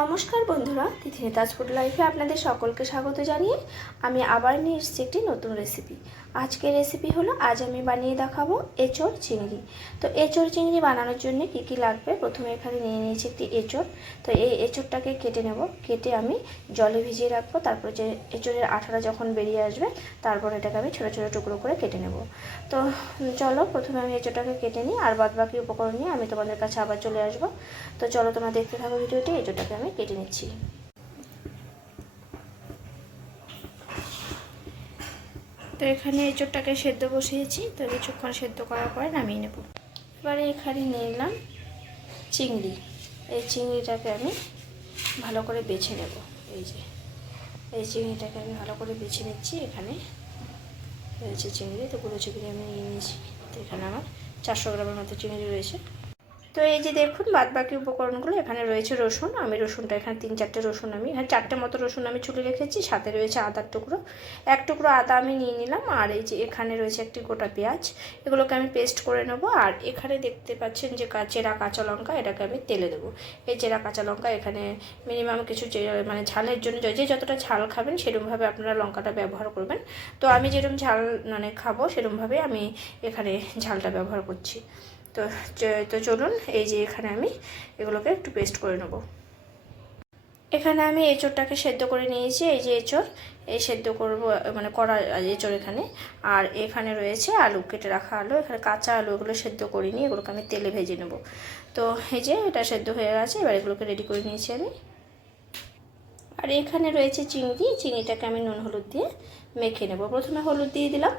নমস্কার বন্ধুরা, তিথিনিতাজ ফুড লাইফে আপনাদের সকলকে স্বাগত জানিয়ে আমি আবার নিয়ে এসেছি একটি নতুন রেসিপি। আজকের রেসিপি হলো, আজ আমি বানিয়ে দেখাবো এঁচোড় চিংড়ি। তো এঁচোড় চিংড়ি বানানোর জন্য কি কি লাগবে, প্রথমে এখানে নিয়ে নিয়েছি একটি এঁচোড়। তো এই এঁচোড়টাকে কেটে নেব, কেটে আমি জলে ভিজিয়ে রাখবো। তারপর যে এঁচোড়ের আঠাটা যখন বেরিয়ে আসবে, তারপর এটাকে আমি ছোটো ছোটো টুকরো করে কেটে নেব। তো চলো প্রথমে আমি এঁচোড়টাকে কেটে নিই, আর বাদ বাকি উপকরণ নিয়ে আমি তোমাদের কাছে আবার চলে আসবো। তো চলো তোমরা দেখতে থাকো ভিডিওটি। এঁচোড়টাকে আমি কেটে নিচ্ছি। তো এখানে এঁচোড়টাকে সেদ্ধ বসিয়েছি, তো কিছুক্ষণ সেদ্ধ করার পরে নামিয়ে নেব। এবারে এখানে নিয়ে নিলাম চিংড়ি। এই চিংড়িটাকে আমি ভালো করে বেছে নেব। এই চিংড়িটাকে আমি ভালো করে বেছে নিচ্ছি। এখানে রয়েছে চিংড়ি, তো পুরো চিংড়ি আমি নিয়ে নিয়েছি। তো এখানে আমার 400 গ্রামের মতো চিংড়ি রয়েছে। তো এই যে দেখুন বাদ বাকি উপকরণগুলো, এখানে রয়েছে রসুন। আমি রসুনটা এখানে 3-4টে রসুন, আমি এখানে 4টে মতো রসুন আমি ছুলে রেখেছি। সাথে রয়েছে আদার টুকরো, 1 টুকরো আদা আমি নিয়ে নিলাম। আর এই যে এখানে রয়েছে একটি গোটা পেঁয়াজ, এগুলোকে আমি পেস্ট করে নেব। আর এখানে দেখতে পাচ্ছেন যে চেরা কাঁচা লঙ্কা, এটাকে আমি তেলে দেবো। এই চেরা কাঁচা লঙ্কা এখানে মিনিমাম কিছু মানে ঝালের জন্য যে যতটা ঝাল খাবেন সেরকমভাবে আপনারা লঙ্কাটা ব্যবহার করবেন। তো আমি যেরকম ঝাল মানে খাবো সেরকমভাবে আমি এখানে ঝালটা ব্যবহার করছি। তো চলুন, এই যে এখানে আমি এগুলোকে একটু পেস্ট করে নেব। এখানে আমি এঁচোড়টাকে সেদ্ধ করে নিয়েছি। এই যে এঁচোড়, এই সেদ্ধ করব মানে কড়া এঁচোড় এখানে। আর এখানে রয়েছে আলু, কেটে রাখা আলু, এখানে কাঁচা আলু, এগুলো সেদ্ধ করিনি, এগুলোকে আমি তেলে ভেজে নেব। তো এই যে এটা সেদ্ধ হয়ে গেছে, এবার এগুলোকে রেডি করে নিয়েছি আমি। আর এখানে রয়েছে চিংড়ি, চিংড়িটাকে আমি নুন হলুদ দিয়ে মেখে নেব। প্রথমে হলুদ দিয়ে দিলাম।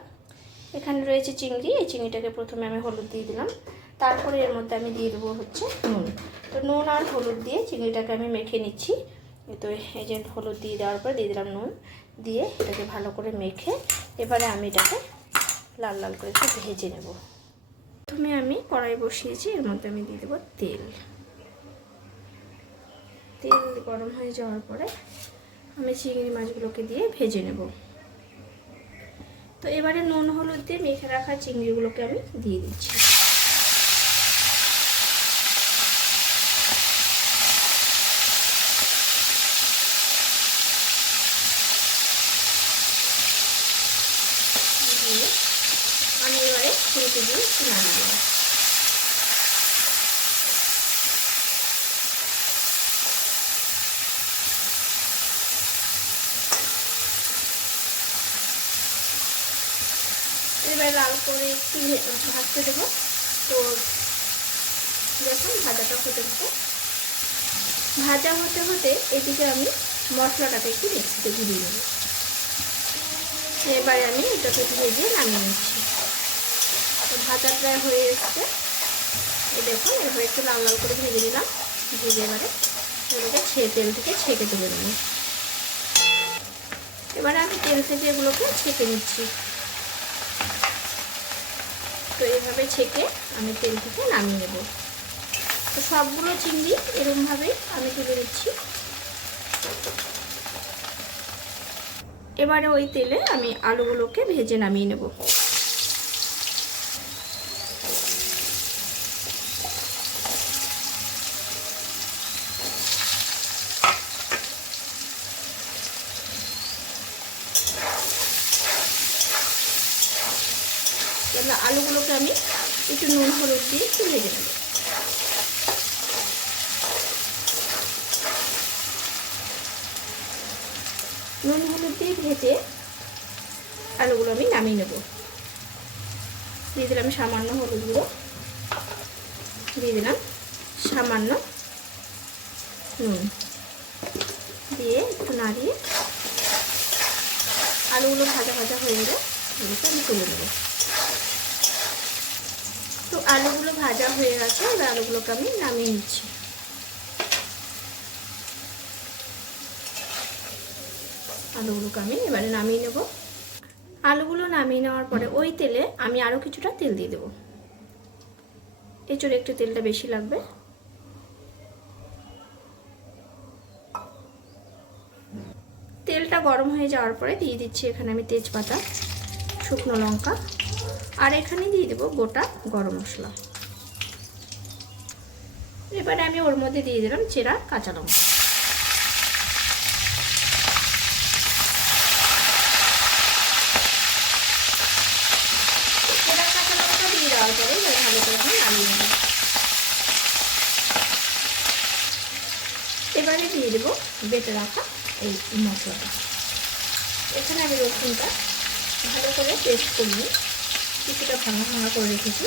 এখানে রয়েছে চিংড়ি, এই চিংড়িটাকে প্রথমে আমি হলুদ দিয়ে দিলাম। তারপরে এর মধ্যে আমি দিয়ে দেবো হচ্ছে নুন। তো নুন আর হলুদ দিয়ে চিংড়িটাকে আমি মেখে নিচ্ছি। তো এই যে হলুদ দিয়ে দেওয়ার পর দিয়ে দিলাম নুন, দিয়ে এটাকে ভালো করে মেখে এবারে আমি এটাকে লাল লাল করে একটু ভেজে নেব। প্রথমে আমি কড়াই বসিয়েছি, এর মধ্যে আমি দিয়ে দেবো তেল। তেল গরম হয়ে যাওয়ার পরে আমি চিংড়ি মাছগুলোকে দিয়ে ভেজে নেব। তো এবারে নুন হলুদ দিয়ে মেখে রাখা চিংড়িগুলোকে আমি দিয়ে দিচ্ছি। দিয়ে আমি এবারে খুঁড়িতে দিয়ে একটু নামিয়ে দেবো। এবারে লাল করে একটু ভাজতে দেবো। তো দেখুন ভাজাটা হতে হতে ভাজা হতে হতে এদিকে আমি মশলাটাকে একটু মিক্সিতে ঘুরিয়ে নেব। এবারে আমি এটাকে ভেজে নামিয়ে নিচ্ছি। তো ভাজা প্রায় হয়ে এসছে, এই দেখুন এভাবে একটু লাল লাল করে ভেজে নিলাম। ভেজে এবারে এগুলোকে তেল থেকে ছেঁকে তুলে নেব। এবারে আমি তেল থেকে এগুলোকে ছেঁকে নিচ্ছি। তো এইভাবে ছেঁকে আমি তেল থেকে নামিয়ে নেব। তো সবগুলো চিংড়ি এরকমভাবেই আমি তুলে নিচ্ছি। এবারে ওই তেলে আমি আলুগুলোকে ভেজে নামিয়ে নেব। এবার আলুগুলোকে আমি একটু নুন হলুদ দিয়ে একটু ভেজে নেব। নুন হলুদ দিয়ে ভেজে আলুগুলো আমি নামিয়ে নেব। দিয়ে দিলাম সামান্য হলুদ গুঁড়ো, দিয়ে দিলাম সামান্য নুন, দিয়ে একটু নাড়িয়ে আলুগুলো ভাজা ভাজা হয়ে গেলে এগুলোকে আমি তুলে নেব। তো আলুগুলো ভাজা হয়ে গেছে, এবার আলুগুলোকে আমি নামিয়ে নিচ্ছি। আলুগুলোকে আমি এবারে নামিয়ে নেব। আলুগুলো নামিয়ে নেওয়ার পরে ওই তেলে আমি আরও কিছুটা তেল দিয়ে দেবো। এঁচোড়ে একটু তেলটা বেশি লাগবে। তেলটা গরম হয়ে যাওয়ার পরে দিয়ে দিচ্ছি এখানে আমি তেজপাতা, শুকনো লঙ্কা, আর এখানে দিয়ে দেবো গোটা গরম মশলা। এবারে আমি ওর মধ্যে দিয়ে দিলাম চেরা কাঁচা লঙ্কা। চেরা কাঁচা লঙ্কা দিয়ে দেওয়ার পরে ভালো করে আমি নামিয়ে নেব। এবারে দিয়ে দেবো বেটে রাখা এই মশলাটা। এখানে আমি রসুনটা ভালো করে পেস্ট করে কিছুটা ভাঙা ভাঙা করে রেখেছি।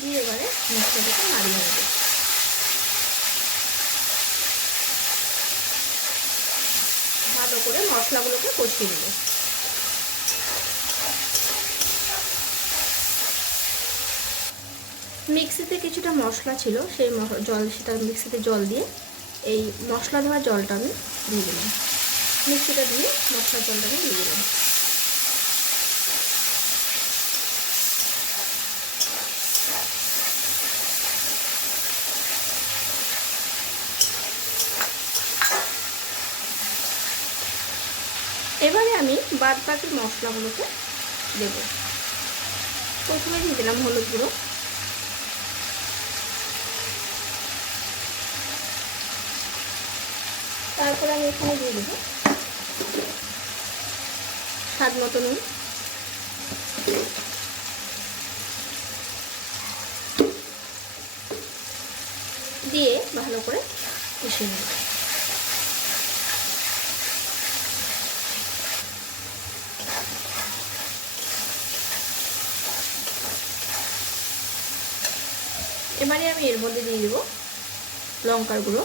দিয়ে এবারে মশলাটাকে নাড়িয়ে নেব। ভালো করে মশলাগুলোকে কষিয়ে নেব। মিক্সিতে কিছুটা মশলা ছিল, সেই সেটা মিক্সিতে জল দিয়ে এই মশলা ধোয়া জলটা আমি দিয়ে দিলাম। মিক্সিটা দিয়ে মশলার জলটা আমি দিয়ে দিলাম। এবারে আমি বাদ বাকি মশলাগুলোকে দেব। প্রথমে দিয়ে দিলাম হলুদ গুঁড়ো, তারপরে আমি এখানে দিয়ে দেবো স্বাদ মতো নুন, দিয়ে ভালো করে কষিয়ে নেব। এবারে আমি এর মধ্যে দিয়ে দেবো লঙ্কার গুঁড়ো,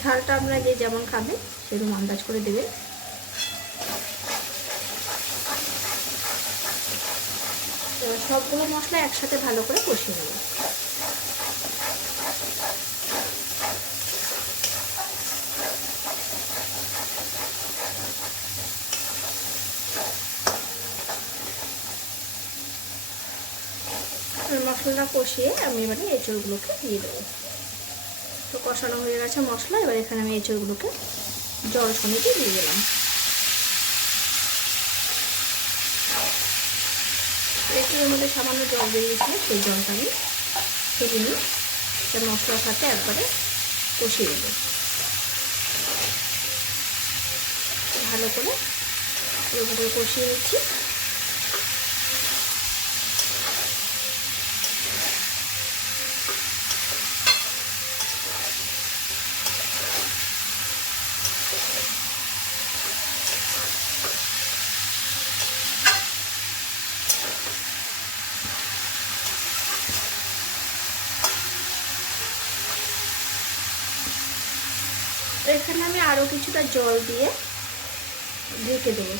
ঝালটা আমরা যে যেমন খাবে সেরকম আন্দাজ করে দেবেন। সবগুলো মশলা একসাথে ভালো করে কষিয়ে নেব। মশলাটা কষিয়ে আমি এবারে এঁচড়গুলোকে দিয়ে দেবো। তো কষানো হয়ে গেছে মশলা, এবার এখানে আমি এঁচড়গুলোকে জল সমেত দিয়ে দিলাম। এঁচড়ের মধ্যে সামান্য জল বেরিয়েছিল, সেই জলটা আমি ফেলে নিই। মশলার সাথে একবারে কষিয়ে দেবো ভালো করে। এরকম করে কষিয়ে নিচ্ছি। এখানে আমি আরও কিছুটা জল দিয়ে ঢেকে দেবো।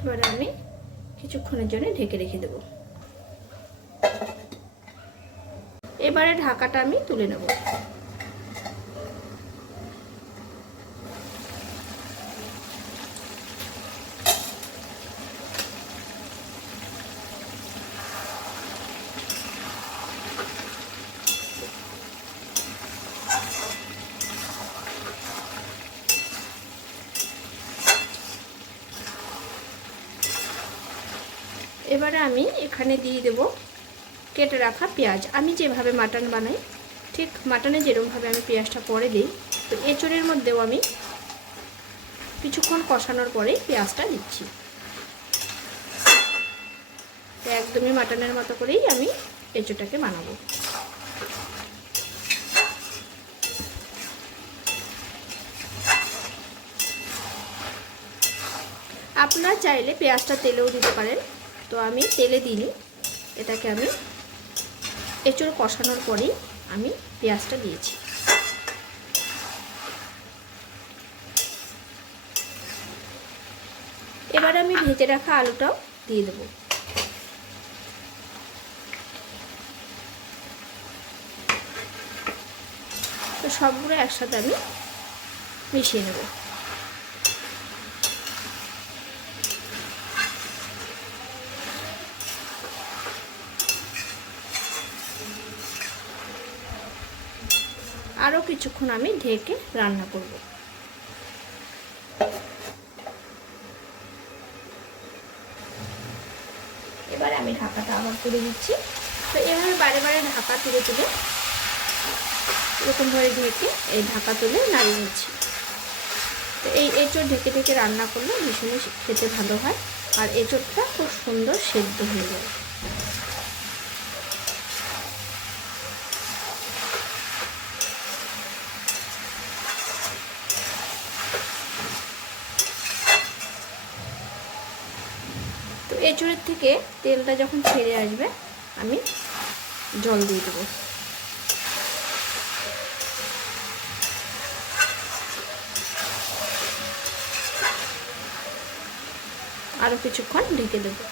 এবারে আমি কিছুক্ষণের জন্য ঢেকে রেখে দেবো। এবারে ঢাকাটা আমি তুলে নেব। এবারে আমি এখানে দিয়ে দেব কেটে রাখা পেঁয়াজ। আমি যেভাবে মাটন বানাই ঠিক মাটনে যেরকমভাবে আমি পেঁয়াজটা পরে দিই, তো এঁচড়ের মধ্যেও আমি কিছুক্ষণ কষানোর পরে পেঁয়াজটা দিচ্ছি। তো একদমই মাটনের মতো করেই আমি এঁচড়টাকে বানাবো। আপনারা চাইলে পেঁয়াজটা তেলেও দিতে পারেন, তো আমি তেলে দিইনি। এটাকে আমি এঁচোড় কষানোর পরেই আমি পেঁয়াজটা দিয়েছি। এবারে আমি ভেজে রাখা আলুটাও দিয়ে দেবো। তো সবগুলো একসাথে আমি মিশিয়ে নেব। আরও কিছুক্ষণ আমি ঢেকে রান্না করব। এবারে আমি ঢাকাটা আবার তুলে দিচ্ছি। তো এভাবে বারে বারে ঢাকা তুলে তুলে এরকমভাবে ঢেকে এই ঢাকা তুলে নাড়িয়ে নিচ্ছি। তো এই এঁচোড় ঢেকে ঢেকে রান্না করলে ভীষণই খেতে ভালো হয়, আর এঁচোড়টা খুব সুন্দর সেদ্ধ হয়ে যায়। তো এঁচোড়ের থেকে তেলটা যখন ছেড়ে আসবে আমি জল দিয়ে দেবো। আরও কিছুক্ষণ ঢেকে দেবো।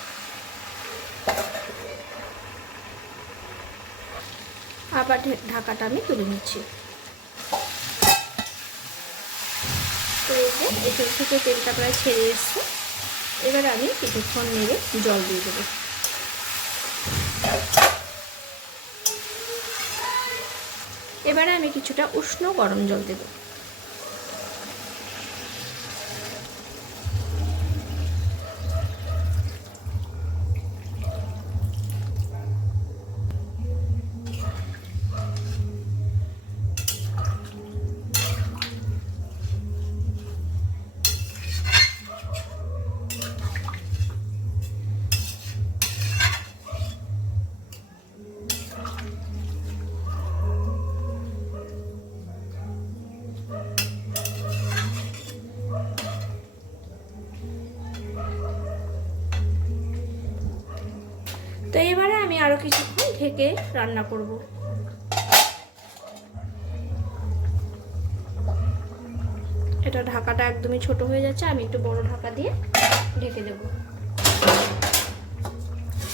আবার ঢাকাটা আমি তুলে নিচ্ছি। তো এই যে এঁচোড় থেকে তেলটা প্রায় ছেড়ে এসছে। এবারে আমি কিছুক্ষণ নেড়ে জল দিয়ে দেবো। এবারে আমি কিছুটা উষ্ণ গরম জল দেব। তো এবারে আমি আরো কিছুক্ষণ ঢেকে রান্না করব। এটা ঢাকাটা একদমই ছোট হয়ে যাচ্ছে, আমি একটু বড় ঢাকা দিয়ে ঢেকে দেব।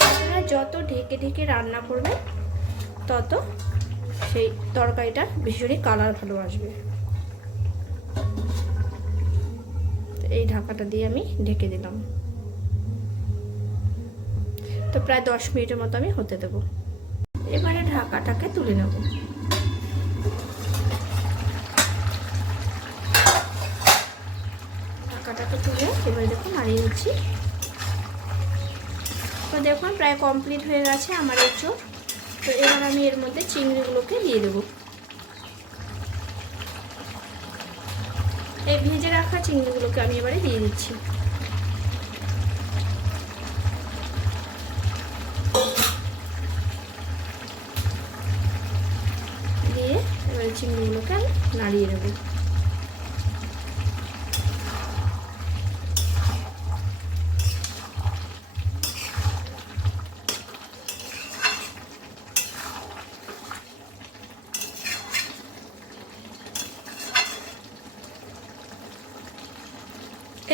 আপনারা যত ঢেকে ঢেকে রান্না করবেন তত সেই তরকারিটা ভীষণই কালার ভালো আসবে। এই ঢাকাটা দিয়ে আমি ঢেকে দিলাম। তো প্রায় 10 মিনিটের মতো আমি হতে দেব। এবারে ঢাকাটাকে তুলে নেব। ঢাকাটাকে তুলে এবারে দেখুন নাড়িয়ে নিচ্ছি। তো দেখুন প্রায় কমপ্লিট হয়ে গেছে আমার এঁচোড়। তো এবার আমি এর মধ্যে চিংড়িগুলোকে দিয়ে দেব। এই ভেজে রাখা চিংড়িগুলোকে আমি এবারে দিয়ে দিচ্ছি। দিয়ে এবারে চিংড়িগুলোকে আমি নাড়িয়ে দেবো।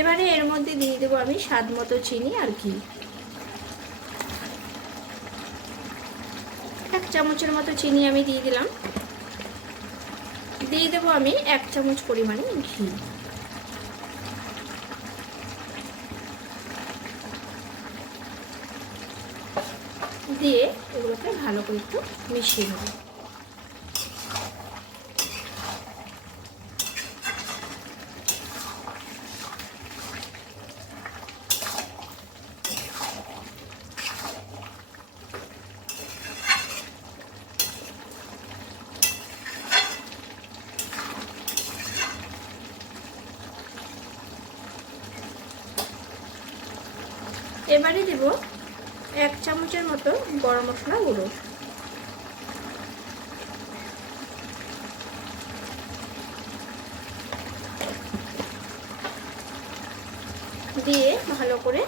এবারে এর মধ্যে দিয়ে দেবো আমি স্বাদ মতো চিনি আর ঘি। 1 চামচের মতো চিনি আমি দিয়ে দিলাম। দিয়ে দেবো আমি 1 চামচ পরিমাণে ঘি। দিয়ে এগুলোকে ভালো করে একটু মিশিয়ে নেব। এবারে দেব 1 চামচের মতো গরম মশলা গুঁড়ো। দিয়ে ভালো করে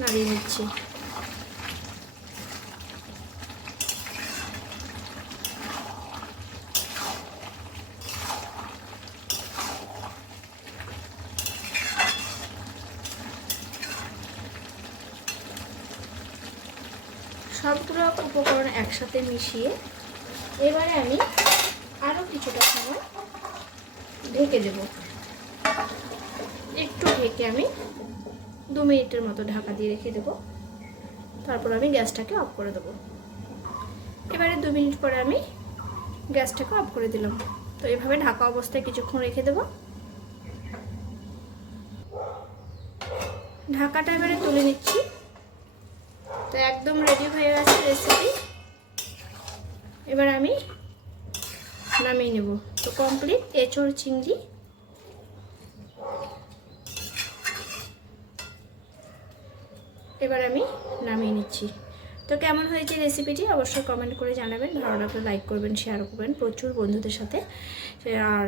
নাড়িয়ে নিচ্ছি। সবগুলো উপকরণ একসাথে মিশিয়ে এবারে আমি আরও কিছুটা সময় ঢেকে দেব। একটু ঢেকে আমি 2 মিনিটের মতো ঢাকা দিয়ে রেখে দেব। তারপর আমি গ্যাসটাকে অফ করে দেবো। এবারে 2 মিনিট পরে আমি গ্যাসটাকে অফ করে দিলাম। তো এভাবে ঢাকা অবস্থায় কিছুক্ষণ রেখে দেব। ঢাকাটা এবারে তুলে নিচ্ছি। তো একদম রেডি হয়ে গেছে রেসিপি। এবার আমি নামিয়ে নেব। তো কমপ্লিট এঁচোড় চিংড়ি। এবার আমি নামিয়ে নিচ্ছি। তো কেমন হয়েছে রেসিপিটি অবশ্যই কমেন্ট করে জানাবেন। ভালো লাগলে লাইক করবেন, শেয়ার করবেন প্রচুর বন্ধুদের সাথে। আর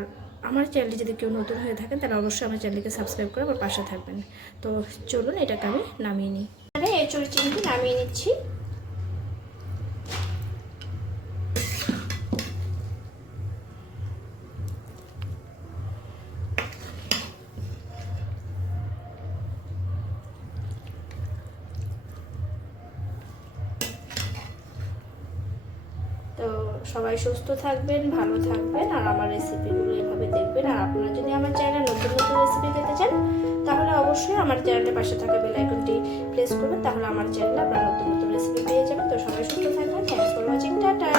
আমার চ্যানেলে যদি কেউ নতুন হয়ে থাকেন তাহলে অবশ্যই আমার চ্যানেলকে সাবস্ক্রাইব করে আমার পাশে থাকবেন। তো চলুন এটাকে আমি নামিয়ে নিই। এঁচোড় চিংড়ি নামিয়ে নিচ্ছি। তো সবাই সুস্থ থাকবেন, ভালো থাকবেন, আর আমার রেসিপিগুলো এভাবে দেখবেন। আর আপনারা যদি আমার চ্যানেলে নতুন নতুন রেসিপি পেতে চান তাহলে অবশ্যই আমার চ্যানেলের পাশে থাকা বেল আইকনটি প্রেস করবেন। তাহলে আমার চ্যানেলে আপনারা নতুন নতুন রেসিপি পেয়ে যাবেন। তো সবাই সুস্থ থাকবেন। Thanks for watching. টাটা।